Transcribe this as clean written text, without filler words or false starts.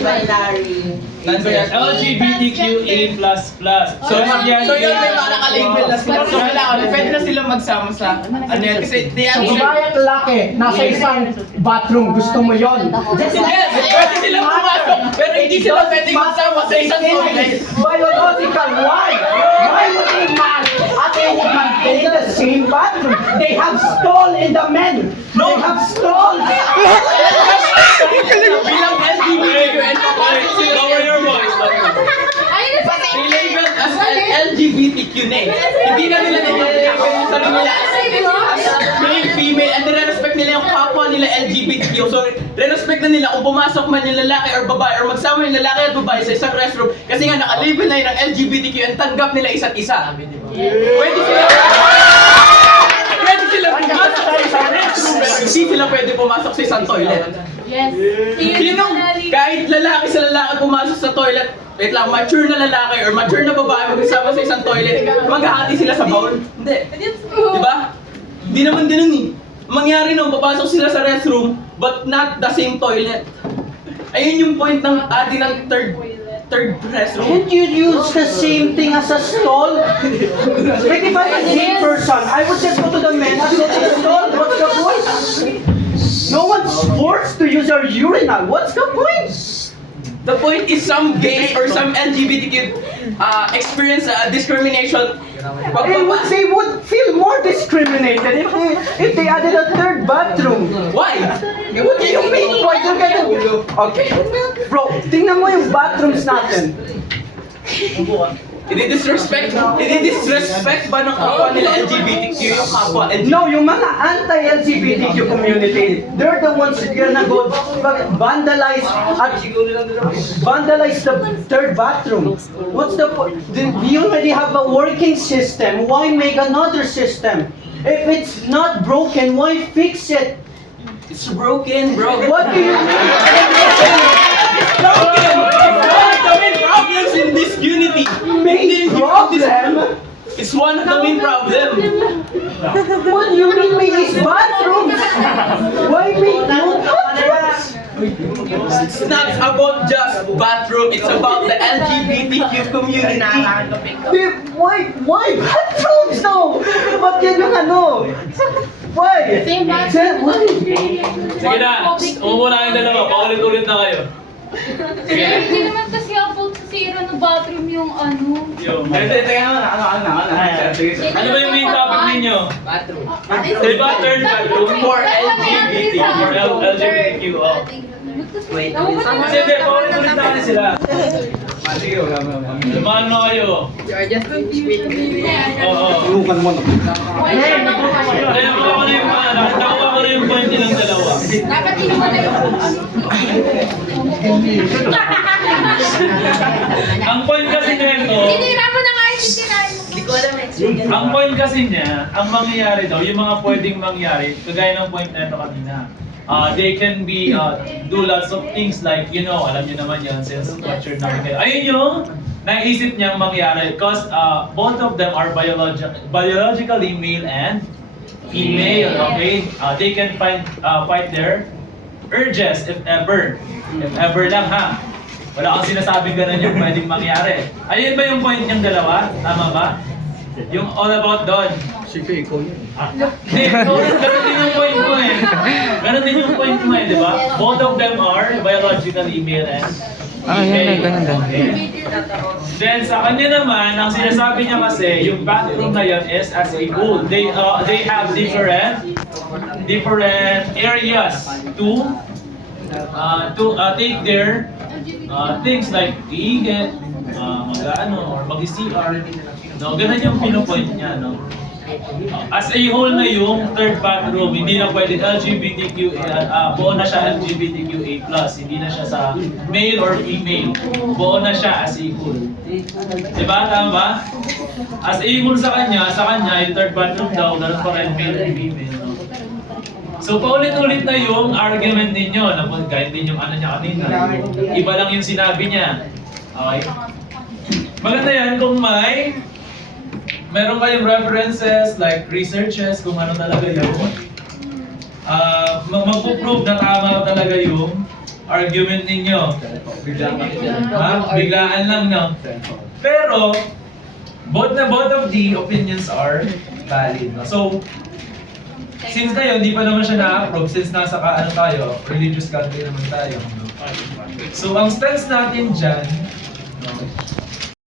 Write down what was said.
non-binary. LGBTQA++. So yan. So yun may mga nakalabel na sila. So pwede na sila magsama sa ano yan. Kasi they Sa actually... babae at lalaki, nasa isang bathroom, gusto mo yon? Yes! Pwede silang pumasok! Pero hindi sila pwede magsama sa isang toilet. Biological, why? Why would a man at a woman take the same bathroom? They have stall in the men. They have stalls. Bilang LGBTQ and papasok sila sa Lower your voice. labeled as LGBTQ na eh. Hindi na nila nililabel yung sarili nila as male, female, and nire-respect nila yung kapwa nila LGBTQ. So, re-respect na nila kung pumasok man yung lalaki or babae or magsama yung lalaki at babae sa isang restroom kasi nga nakalabel na yun ng LGBTQ and tanggap nila isa't isa. Pwede sila pumasok sa isang restroom pero hindi sila pwede pumasok sa isang toilet. Yes. Sinong kahit lalaki sa lalaki pumasok sa toilet, wait lang, mature na lalaki or mature na babae magkasama sa isang toilet, maghahati sila sa bowl? Hindi. Di ba? Hindi naman ganun eh. Mangyari nung papasok sila sa restroom, but not the same toilet. Ayun yung point ng atin ng third restroom. Can't you use the same thing as a stall? Like if I'm a gay person, I would just go to the men and go to the stall. What's the point? No one's forced to use our urinal. What's the point? The point is some gays or some LGBTQ experience discrimination. They would feel more discriminated if they added a third bathroom. Why? What do you mean? Why you're gonna... Okay, bro, tingnan mo yung bathrooms natin. Ini-disrespect ba ng kapwa nila LGBTQ yung kapwa LGBTQ? No, yung mga anti-LGBTQ community, they're the ones that gonna go vandalize the third bathroom. What's the point? You already have a working system. Why make another system? If it's not broken, why fix it? It's broken, bro. What do you mean? It's broken! It's one of the main problems in this unity. Main problem? It's one of the main problems. What do you mean make these bathrooms? Why make no bathrooms? It's not about just bathroom, it's about the LGBTQ community. Why bathrooms though? Ba't yan yung ano? Why? Same Why? Sige na, umuuna kayong dalawa. Paulit-ulit na kayo. Hindi naman kasi about sa sira ng bathroom yung ano. Yung. Teka nga, Ano ba yung main topic ninyo? Diba third bathroom? For LGBT. For LGBTQ. Oh. Wait, Kasi hindi, paulit-ulit na kasi sila. Lumaan na kayo. Oo. Kaya nakuha ko na yung nakuha ko na yung point nilang dalawa. dapat inuman na yung Ang point kasi nito, Sinira mo na nga yung sisirain mo. Hindi ko alam eh. ang point kasi niya, ang mangyayari daw, yung mga pwedeng mangyari, kagaya ng point na ito kanina, they can be, do lots of things like, you know, alam niyo naman yan, since mature na kayo. Ayun yung naisip niyang mangyari because both of them are biologically male and female, okay? They can fight their urges if ever. If ever lang ha. Wala kang sinasabing ganun yung pwedeng mangyari. Ayun ba yung point niyang dalawa? Tama ba? Yung all about doon. Sige, ikaw yun. Hindi, ganun din yung point ko eh. Ganun din yung point mo eh, di ba? Both of them are biologically male and female. Okay. Then sa kanya naman, ang sinasabi niya kasi, yung bathroom na yan is as a whole. They have different areas to take their things like iiget, mag-ano, or mag-CR. No, ganun yung pinopoint niya, no? As a whole na yung third bathroom, hindi na pwede LGBTQ, buo na siya LGBTQA+, hindi na siya sa male or female. Buo na siya as a whole. Diba? Tama ba? As a whole sa kanya, yung third bathroom daw, ganun pa rin male and female. No? So paulit-ulit na yung argument ninyo, kahit din yung ano niya kanina. Iba lang yung sinabi niya. Okay? Maganda yan kung meron kayong references like researches kung ano talaga yun. Magpo-prove na tama talaga yung argument ninyo. Ha? Biglaan lang, no? Pero, both of the opinions are valid. No? So, since ngayon, di pa naman siya na-approve, since nasa ano tayo, religious country naman tayo. No? So, ang stance natin dyan, no?